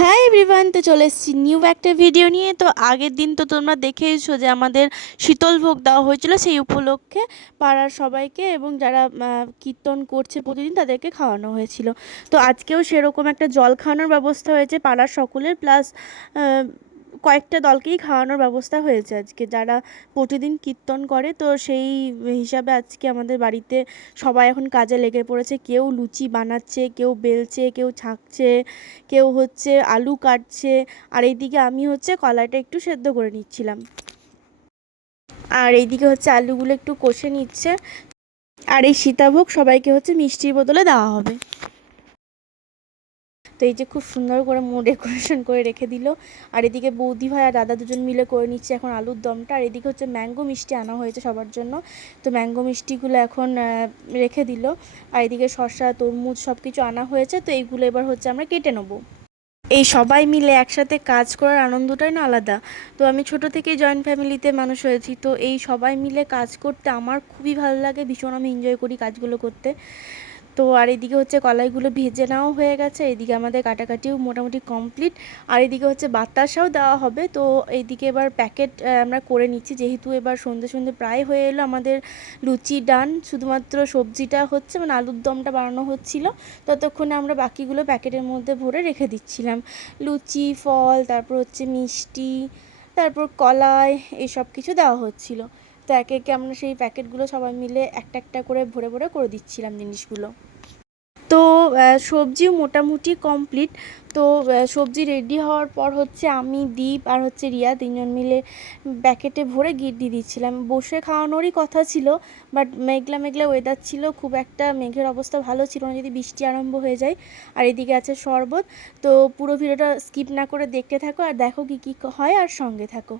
Hi everyone, তো চলে এসেছি নিউ একটা ভিডিও নিয়ে। তো আগের দিন তো তোমরা দেখেইছো যে আমাদের শীতল ভোগ দেওয়া হয়েছিল, সেই উপলক্ষে পাড়ার সবাইকে এবং যারা কীর্তন করছে প্রতিদিন তাদেরকে খাওয়ানো হয়েছিল। তো আজকেও সেরকম একটা জল খাওয়ানোর ব্যবস্থা হয়েছে পাড়ার সকলের, প্লাস কয়েকটা দলকেই খাওয়ানোর ব্যবস্থা হয়েছে আজকে, যারা প্রতিদিন কীর্তন করে। তো সেই হিসাবে আজকে আমাদের বাড়িতে সবাই এখন কাজে লেগে পড়েছে। কেউ লুচি বানাচ্ছে, কেউ বেলছে, কেউ ছাঁকছে, কেউ হচ্ছে আলু কাটছে, আর এইদিকে আমি হচ্ছে কলাইটা একটু সেদ্ধ করে নিচ্ছিলাম, আর এইদিকে হচ্ছে আলুগুলো একটু কষে নিচ্ছে। আর এই সীতাভোগ সবাইকে হচ্ছে মিষ্টির বদলে দেওয়া হবে। তো এই যে খুব সুন্দর করে ডেকোরেশন করে রেখে দিল। আর এদিকে বৌদি ভাই আর দাদা দুজন মিলে করে নিচ্ছে এখন আলুর দমটা। আর এদিকে হচ্ছে ম্যাঙ্গো মিষ্টি আনা হয়েছে সবার জন্য, তো ম্যাঙ্গো মিষ্টিগুলো এখন রেখে দিল। আর এদিকে শসা, তরমুজ সব কিছু আনা হয়েছে, তো এইগুলো এবার হচ্ছে আমরা কেটে নেবো। এই সবাই মিলে একসাথে কাজ করার আনন্দটাই না আলাদা। তো আমি ছোট থেকেই জয়েন্ট ফ্যামিলিতে মানুষ হয়েছি, তো এই সবাই মিলে কাজ করতে আমার খুবই ভালো লাগে, ভীষণ আমি এনজয় করি কাজগুলো করতে। তো আর এদিকে হচ্ছে কলাইগুলো ভেজে নেওয়াও হয়ে গেছে, এদিকে আমাদের কাটাকাটিও মোটামুটি কমপ্লিট। আর এদিকে হচ্ছে বাতাসাও দেওয়া হবে। তো এইদিকে এবার প্যাকেট আমরা করে নিচ্ছি, যেহেতু এবার সন্ধ্যে সন্ধ্যে প্রায় হয়ে এলো। আমাদের লুচি ডান, শুধুমাত্র সবজিটা হচ্ছে মানে আলুর দমটা বানানো হচ্ছিল, ততক্ষণে আমরা বাকিগুলো প্যাকেটের মধ্যে ভরে রেখে দিচ্ছিলাম। লুচি, ফল, তারপর হচ্ছে মিষ্টি, তারপর কলাই, এই সব কিছু দেওয়া হচ্ছিল। তো একে একে আমরা সেই প্যাকেটগুলো সবাই মিলে একটা একটা করে ভরে ভরে করে দিচ্ছিলাম জিনিসগুলো। তো সবজিও মোটামুটি কমপ্লিট। তো সবজি রেডি হওয়ার পর হচ্ছে আমি, দীপ আর হচ্ছে রিয়া তিনজন মিলে প্যাকেটে ভরে গিট দিয়ে দিচ্ছিলাম। বসে খাওয়ানোরই কথা ছিল, বাট মেঘলা মেঘলা ওয়েদার ছিল, খুব একটা মেঘের অবস্থা ভালো ছিল না যদি বৃষ্টি আরম্ভ হয়ে যায়। আর এদিকে আছে শরবত। তো পুরো ভিডিওটা স্কিপ না করে দেখতে থাকো আর দেখো কী কী হয়, আর সঙ্গে থাকো।